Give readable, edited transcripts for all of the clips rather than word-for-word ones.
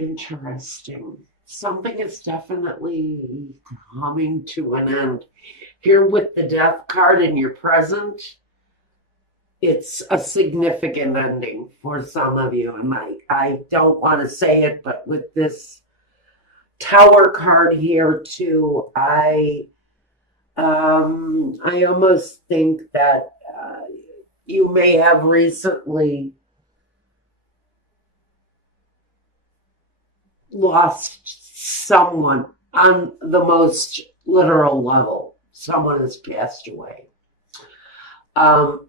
Interesting. Something is definitely coming to an end. Here with the death card in your present, it's a significant ending for some of you. And I don't want to say it, but with this tower card here too, I almost think that you may have recently lost someone on the most literal level. Someone has passed away. Um,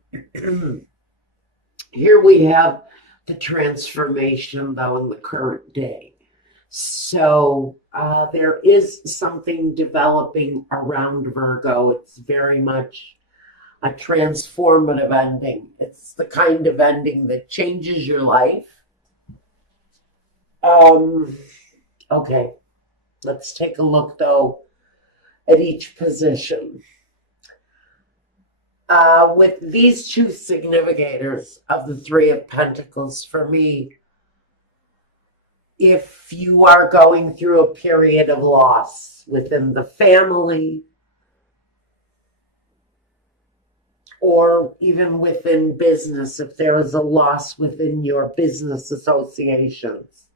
Here we have the transformation, though, in the current day. So there is something developing around Virgo. It's very much a transformative ending. It's the kind of ending that changes your life. Okay, let's take a look, though, at each position. With these two significators of the Three of Pentacles, for me, if you are going through a period of loss within the family or even within business, if there is a loss within your business associations,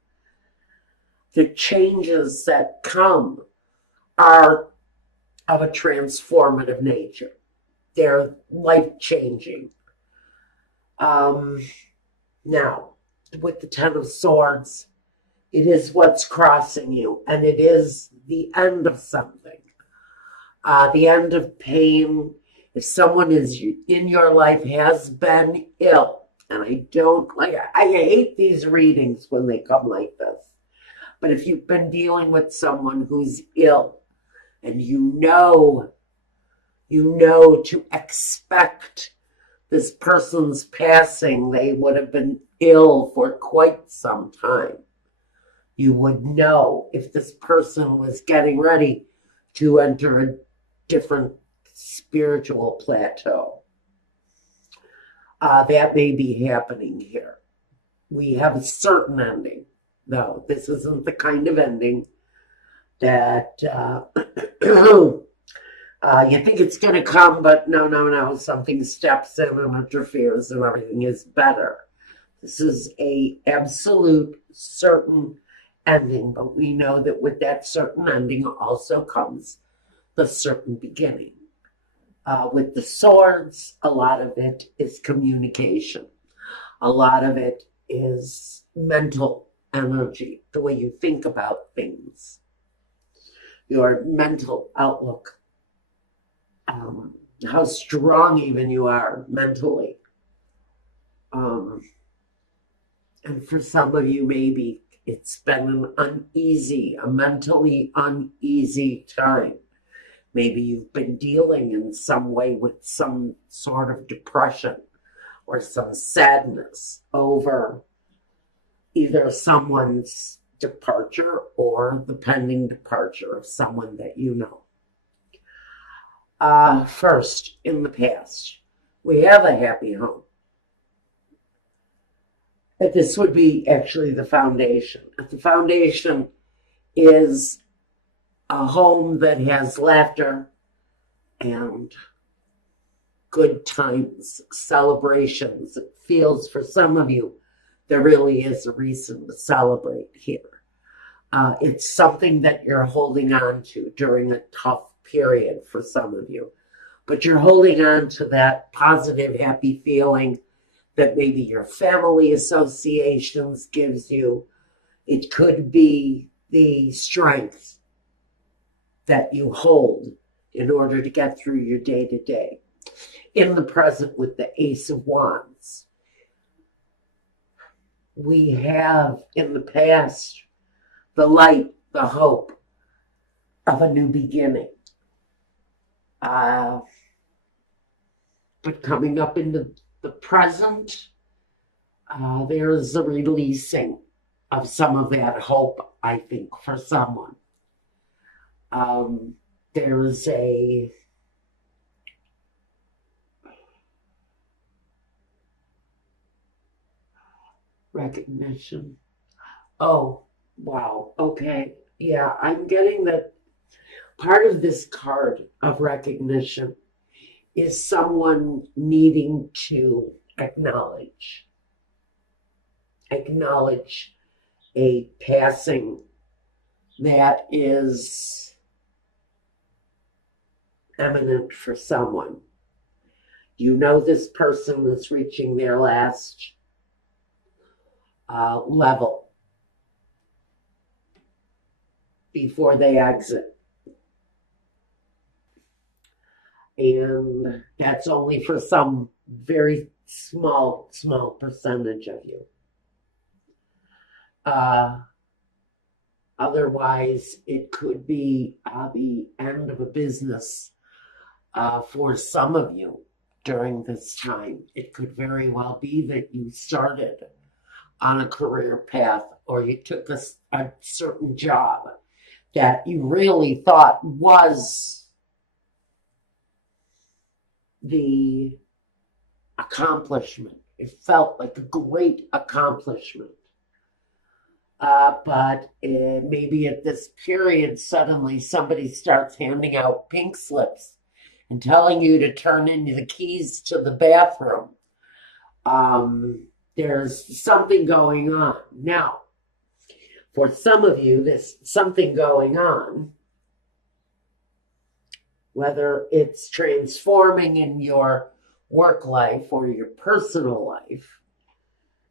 the changes that come are of a transformative nature. They're life-changing. Now, with the Ten of Swords, it is what's crossing you, and it is the end of something, the end of pain. If someone is in your life has been ill, and I hate these readings when they come like this, but if you've been dealing with someone who's ill, and you know to expect this person's passing, they would have been ill for quite some time. You would know if this person was getting ready to enter a different spiritual plateau. That may be happening here. We have a certain ending, though. This isn't the kind of ending that you think it's going to come, but no. Something steps in and interferes and everything is better. This is a absolute certain ending, but we know that with that certain ending also comes the certain beginning. With the swords, a lot of it is communication. A lot of it is mental energy, the way you think about things, your mental outlook, how strong even you are mentally. And for some of you, maybe it's been a mentally uneasy time. Maybe you've been dealing in some way with some sort of depression or some sadness over either someone's departure or the pending departure of someone that you know. First, in the past, we have a happy home. But this would be actually the foundation. The foundation is a home that has laughter and good times, celebrations. It feels for some of you there really is a reason to celebrate here. It's something that you're holding on to during a tough period for some of you, but you're holding on to that positive, happy feeling that maybe your family associations gives you. It could be the strength that you hold in order to get through your day-to-day. In the present with the Ace of Wands, we have in the past the light, the hope of a new beginning. But coming up into the present, there's a releasing of some of that hope, I think, for someone. There's a recognition. Oh, Wow. Okay. Yeah, I'm getting that part of this card of recognition is someone needing to acknowledge a passing that is eminent for someone. You know this person is reaching their last level before they exit. And that's only for some very small percentage of you. Otherwise, it could be the end of a business for some of you during this time. It could very well be that you started on a career path or you took a certain job that you really thought was the accomplishment. It felt like a great accomplishment. But maybe at this period, suddenly somebody starts handing out pink slips and telling you to turn in the keys to the bathroom. There's something going on. Now, for some of you, there's something going on, whether it's transforming in your work life or your personal life.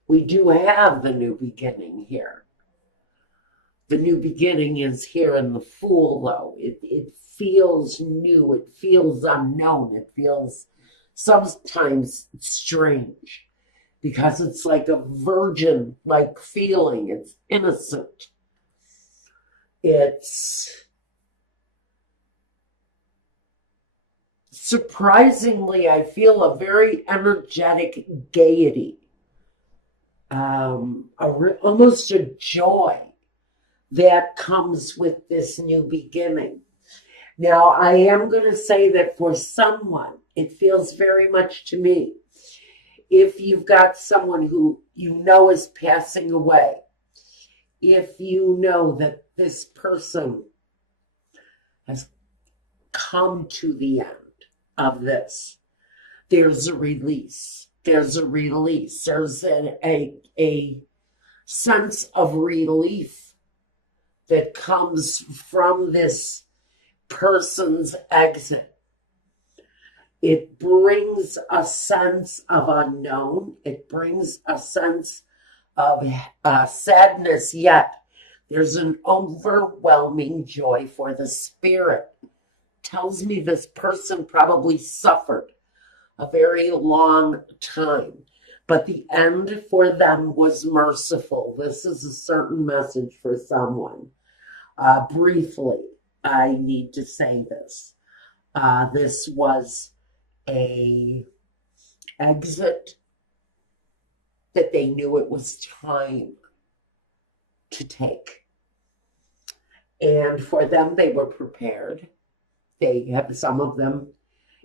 We do have the new beginning here. The new beginning is here in the Fool, though. It feels new. It feels unknown. It feels sometimes strange because it's like a virgin-like feeling. It's innocent. It's surprisingly, I feel a very energetic gaiety, almost a joy that comes with this new beginning. Now, I am going to say that for someone, it feels very much to me, if you've got someone who you know is passing away, if you know that this person has come to the end of this, there's a release. There's a release. There's a sense of relief that comes from this person's exit. It brings a sense of unknown. It brings a sense of sadness, yet there's an overwhelming joy for the spirit. Tells me this person probably suffered a very long time, but the end for them was merciful. This is a certain message for someone. Briefly, I need to say this. This was a exit that they knew it was time to take. And for them, they were prepared. They have some of them.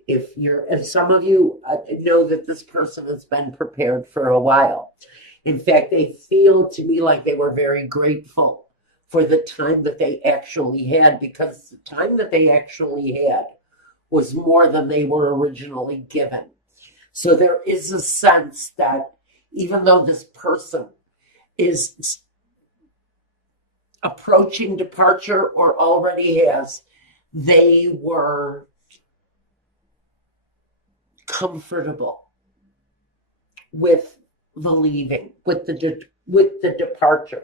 And some of you know that this person has been prepared for a while. In fact, they feel to me like they were very grateful for the time that they actually had, because the time that they actually had was more than they were originally given. So there is a sense that even though this person is approaching departure or already has, they were comfortable with the leaving, with the departure.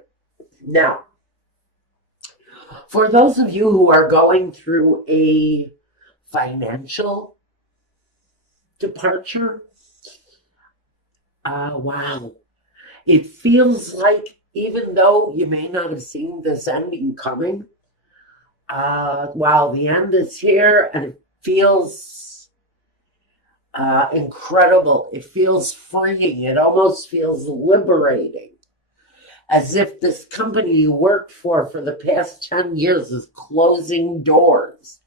Now, for those of you who are going through a financial departure, wow, it feels like even though you may not have seen this ending coming, wow, the end is here, and it feels incredible. It feels freeing. It almost feels liberating, as if this company you worked for the past 10 years is closing doors.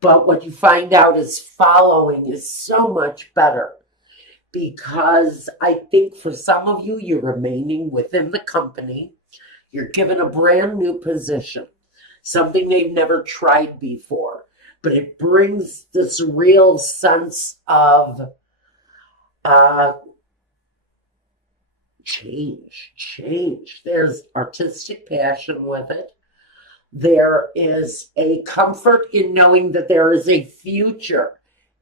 But what you find out is following is so much better, because I think for some of you, you're remaining within the company. You're given a brand new position, something they've never tried before, but it brings this real sense of change. There's artistic passion with it. There is a comfort in knowing that there is a future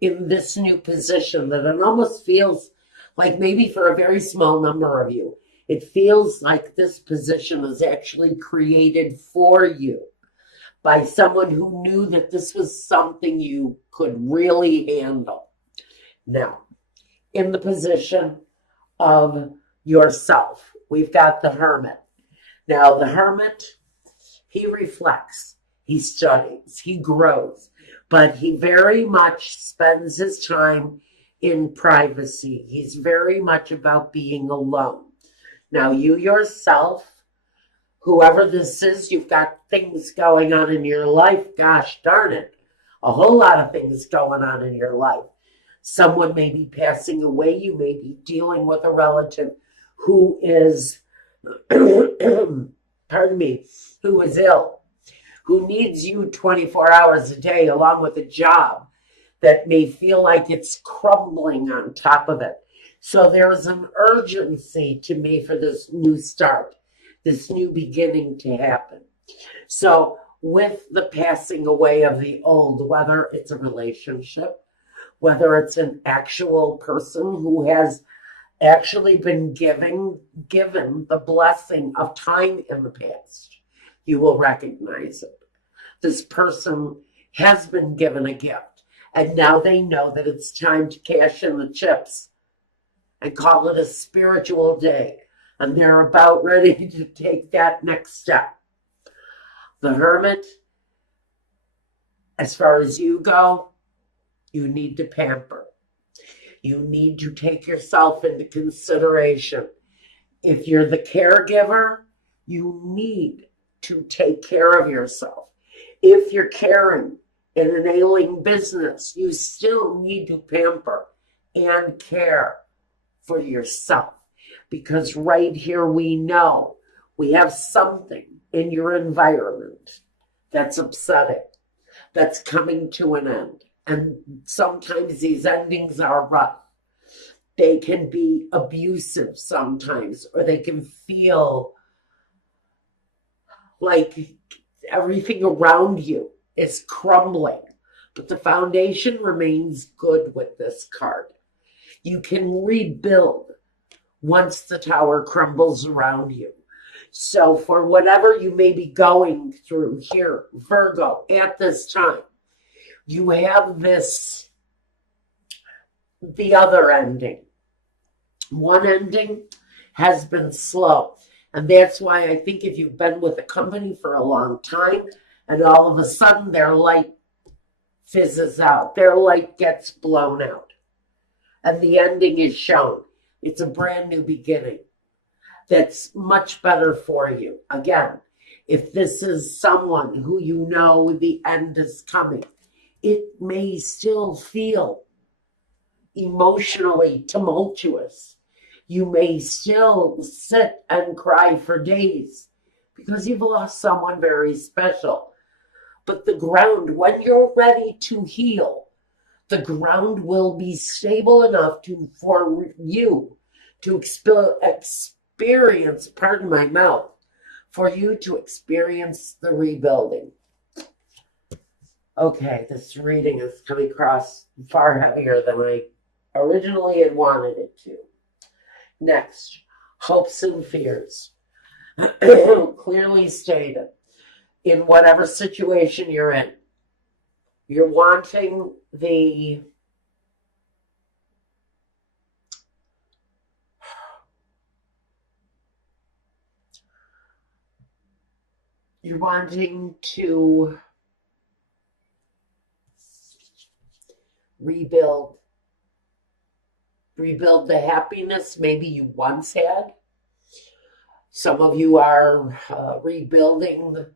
in this new position, that it almost feels like, maybe for a very small number of you, it feels like this position is actually created for you by someone who knew that this was something you could really handle. Now, in the position of yourself, we've got the Hermit. Now, the Hermit, he reflects, he studies, he grows, but he very much spends his time in privacy. He's very much about being alone. Now, you yourself, whoever this is, you've got things going on in your life. Gosh darn it, a whole lot of things going on in your life. Someone may be passing away. You may be dealing with a relative who is, pardon me, who is ill, who needs you 24 hours a day, along with a job that may feel like it's crumbling on top of it. So there's an urgency to me for this new start, this new beginning to happen. So with the passing away of the old, whether it's a relationship, whether it's an actual person who has actually been given the blessing of time in the past, you will recognize it. This person has been given a gift, and now they know that it's time to cash in the chips and call it a spiritual day, and they're about ready to take that next step. The Hermit, as far as you go, you need to pamper. You need to take yourself into consideration. If you're the caregiver, you need to take care of yourself. If you're caring in an ailing business, you still need to pamper and care for yourself. Because right here we know we have something in your environment that's upsetting, that's coming to an end. And sometimes these endings are rough. They can be abusive sometimes, or they can feel like everything around you is crumbling. But the foundation remains good with this card. You can rebuild once the tower crumbles around you. So for whatever you may be going through here, Virgo, at this time, you have this, the other ending. One ending has been slow. And that's why I think if you've been with a company for a long time and all of a sudden their light fizzes out, their light gets blown out, and the ending is shown, it's a brand new beginning that's much better for you. Again, if this is someone who you know the end is coming, it may still feel emotionally tumultuous. You may still sit and cry for days because you've lost someone very special. But the ground, when you're ready to heal, the ground will be stable enough for you to experience, pardon my mouth, for you to experience the rebuilding. Okay, this reading is coming across far heavier than I originally had wanted it to. Next, hopes and fears. Clearly stated, in whatever situation you're in, you're wanting to rebuild the happiness maybe you once had. Some of you are rebuilding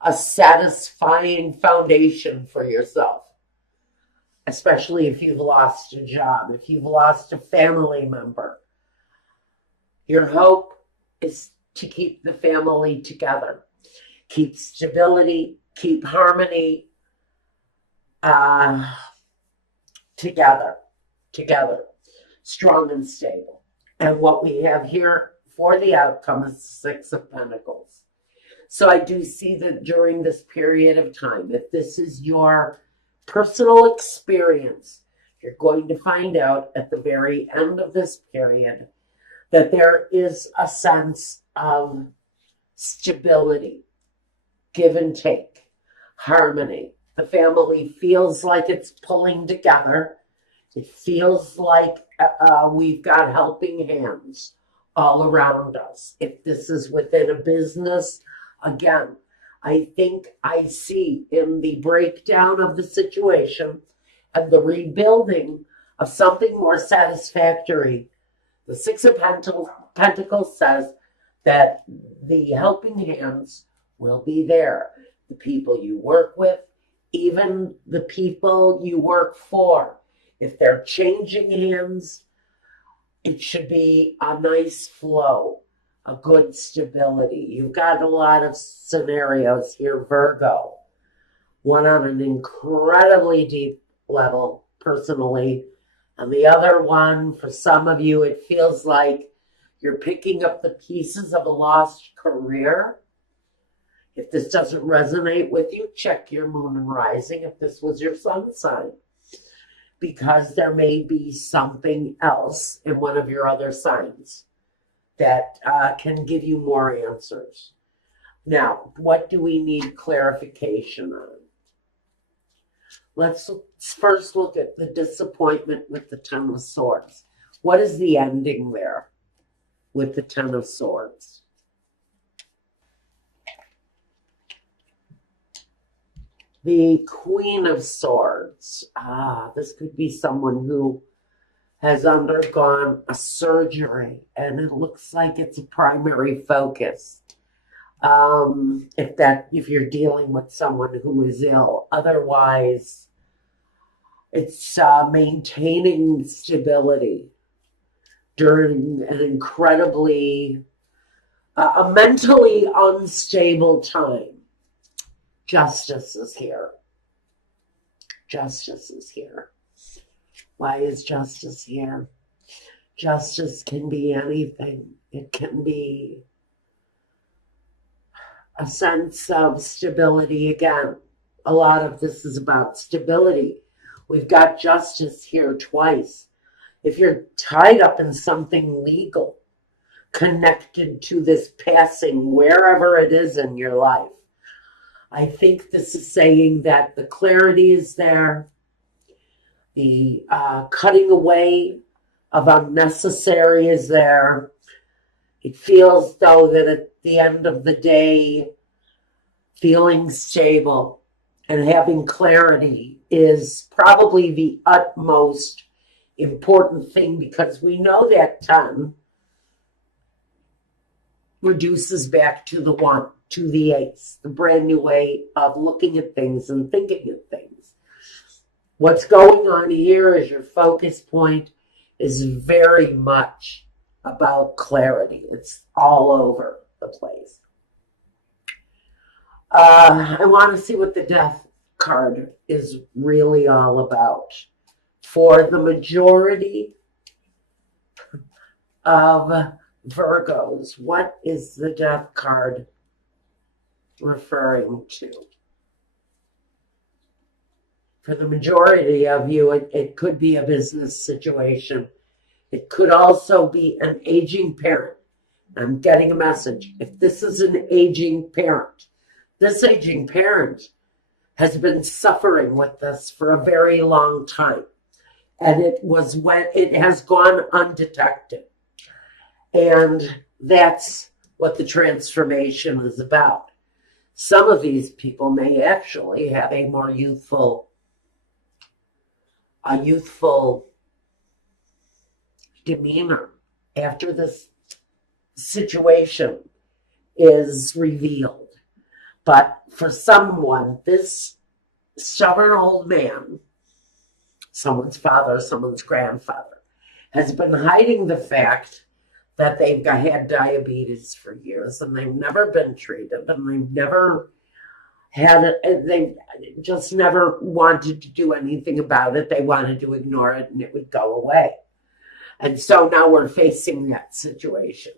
a satisfying foundation for yourself, especially if you've lost a job, if you've lost a family member. Your hope is to keep the family together, keep stability, keep harmony together, strong and stable. And what we have here for the outcome is Six of Pentacles. So I do see that during this period of time, if this is your personal experience, you're going to find out at the very end of this period that there is a sense of stability, give and take, harmony. The family feels like it's pulling together. It feels like we've got helping hands all around us. If this is within a business, again, I think I see in the breakdown of the situation and the rebuilding of something more satisfactory. The Six of Pentacles says that the helping hands will be there. The people you work with, even the people you work for. If they're changing hands, it should be a nice flow, a good stability. You've got a lot of scenarios here, Virgo. One on an incredibly deep level, personally, and the other one, for some of you, it feels like you're picking up the pieces of a lost career. If this doesn't resonate with you, check your moon and rising if this was your sun sign, because there may be something else in one of your other signs that can give you more answers. Now, what do we need clarification on? Let's first look at the disappointment with the Ten of Swords. What is the ending there with the Ten of Swords? The Queen of Swords. This could be someone who has undergone a surgery, and it looks like it's a primary focus. If you're dealing with someone who is ill, otherwise, it's maintaining stability during an incredibly, a mentally unstable time. Justice is here. Justice is here. Why is justice here? Justice can be anything. It can be a sense of stability. Again, a lot of this is about stability. We've got justice here twice. If you're tied up in something legal, connected to this passing, wherever it is in your life, I think this is saying that the clarity is there, the cutting away of unnecessary is there. It feels, though, that at the end of the day, feeling stable and having clarity is probably the utmost important thing, because we know that 10 reduces back to the 1, to the ace, the brand new way of looking at things and thinking of things. What's going on here as your focus point is very much about clarity. It's all over the place. I want to see what the Death card is really all about. For the majority of Virgos, what is the Death card referring to? For the majority of you, it could be a business situation. It could also be an aging parent. I'm getting a message. If this is an aging parent, this aging parent has been suffering with this for a very long time. And it has gone undetected. And that's what the transformation is about. Some of these people may actually have a more youthful demeanor after this situation is revealed. But for someone, this stubborn old man, someone's father, someone's grandfather, has been hiding the fact that they've had diabetes for years and they've never been treated and they've never had it, they just never wanted to do anything about it. They wanted to ignore it and it would go away. And so now we're facing that situation.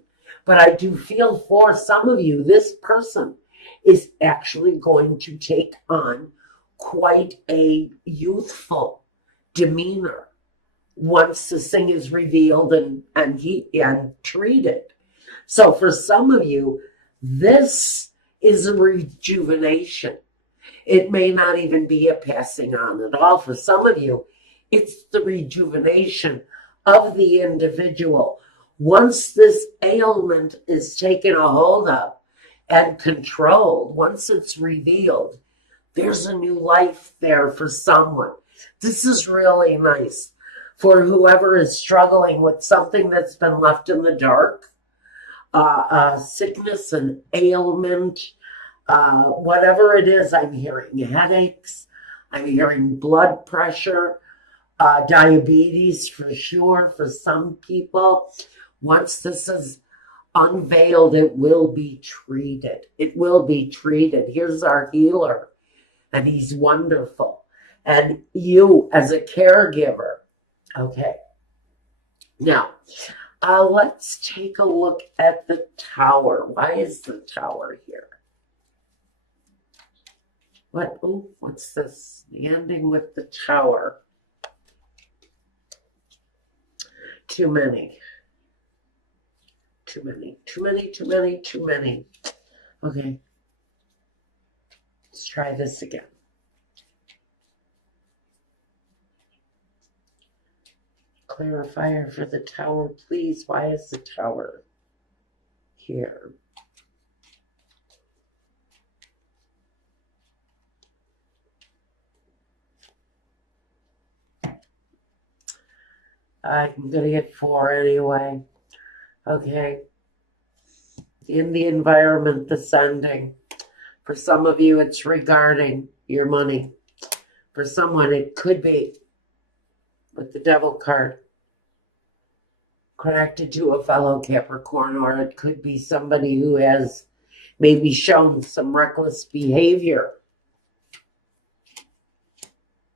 But I do feel for some of you, this person is actually going to take on quite a youthful demeanor once this thing is revealed and treated. So for some of you, this is a rejuvenation. It may not even be a passing on at all. For some of you, it's the rejuvenation of the individual. Once this ailment is taken a hold of and controlled, once it's revealed, there's a new life there for someone. This is really nice for whoever is struggling with something that's been left in the dark, sickness and ailment, whatever it is. I'm hearing headaches, I'm hearing blood pressure, diabetes for sure for some people. Once this is unveiled, it will be treated. It will be treated. Here's our healer, and he's wonderful. And you as a caregiver. Okay. Now, let's take a look at the Tower. Why is the Tower here? What's this? The ending with the Tower. Too many. Too many. Too many, too many, too many. Okay. Let's try this again. Clarifier for the Tower, please. Why is the Tower here? I'm going to get 4 anyway. Okay. In the environment, descending. For some of you, it's regarding your money. For someone, it could be with the Devil card connected to a fellow Capricorn, or it could be somebody who has maybe shown some reckless behavior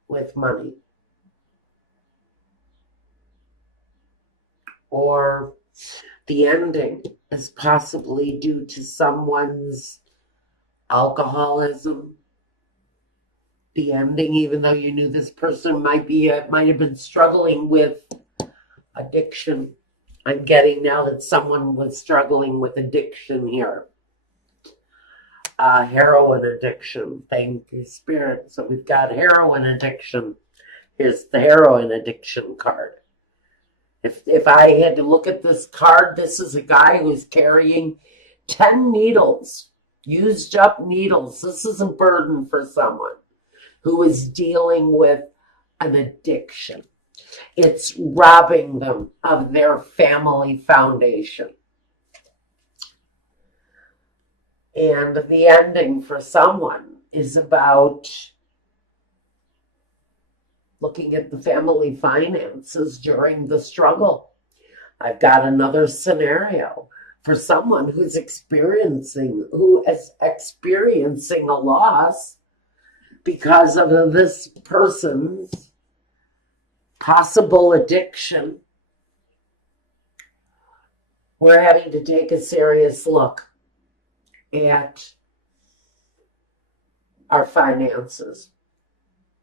with money. Or the ending is possibly due to someone's alcoholism. The ending, even though you knew this person might have been struggling with addiction. I'm getting now that someone was struggling with addiction here. Heroin addiction. Thank you, Spirit. So we've got heroin addiction. Here's the heroin addiction card. If I had to look at this card, this is a guy who's carrying 10 needles, used up needles. This is a burden for someone who is dealing with an addiction. It's robbing them of their family foundation. And the ending for someone is about looking at the family finances during the struggle. I've got another scenario for someone who is experiencing a loss because of this person's possible addiction. We're having to take a serious look at our finances,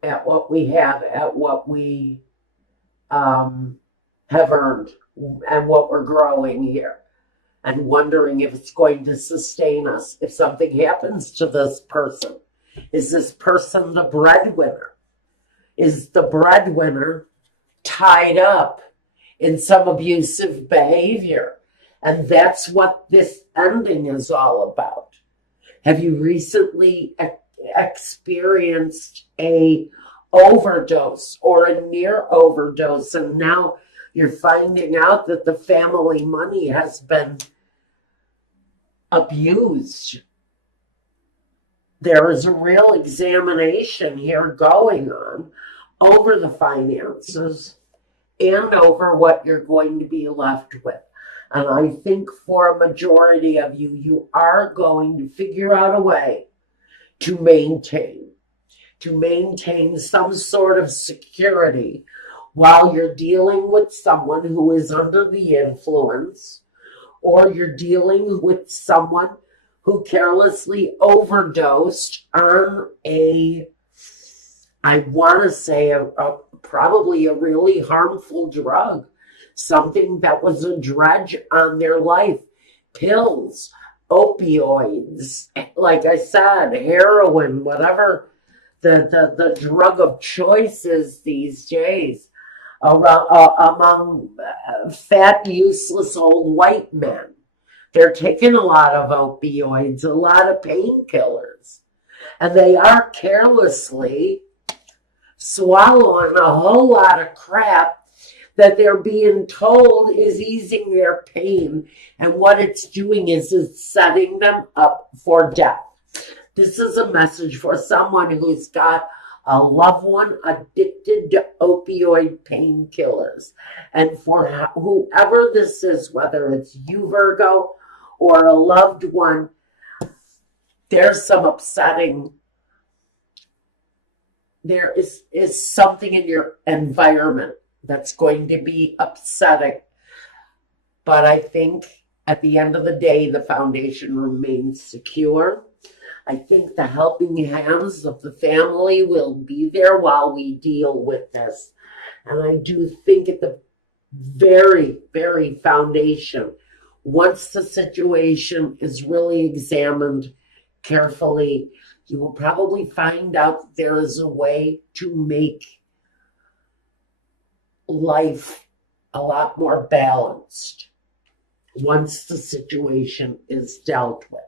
at what we have, at what we have earned, and what we're growing here, and wondering if it's going to sustain us. If something happens to this person, is this person the breadwinner? Is the breadwinner tied up in some abusive behavior? And that's what this ending is all about. Have you recently experienced a overdose or a near overdose, and now you're finding out that the family money has been abused? There is a real examination here going on over the finances and over what you're going to be left with. And I think for a majority of you, you are going to figure out a way to maintain some sort of security while you're dealing with someone who is under the influence, or you're dealing with someone who carelessly overdosed on I want to say, probably a really harmful drug, something that was a dredge on their life. Pills, opioids, like I said, heroin, whatever the drug of choice is these days among fat, useless old white men. They're taking a lot of opioids, a lot of painkillers, and they are carelessly swallowing a whole lot of crap that they're being told is easing their pain. And what it's doing is it's setting them up for death. This is a message for someone who's got a loved one addicted to opioid painkillers. And for whoever this is, whether it's you, Virgo, or a loved one, there's some upsetting. There is something in your environment that's going to be upsetting. But I think at the end of the day, the foundation remains secure. I think the helping hands of the family will be there while we deal with this. And I do think at the very, very foundation, once the situation is really examined carefully, you will probably find out that there is a way to make life a lot more balanced once the situation is dealt with.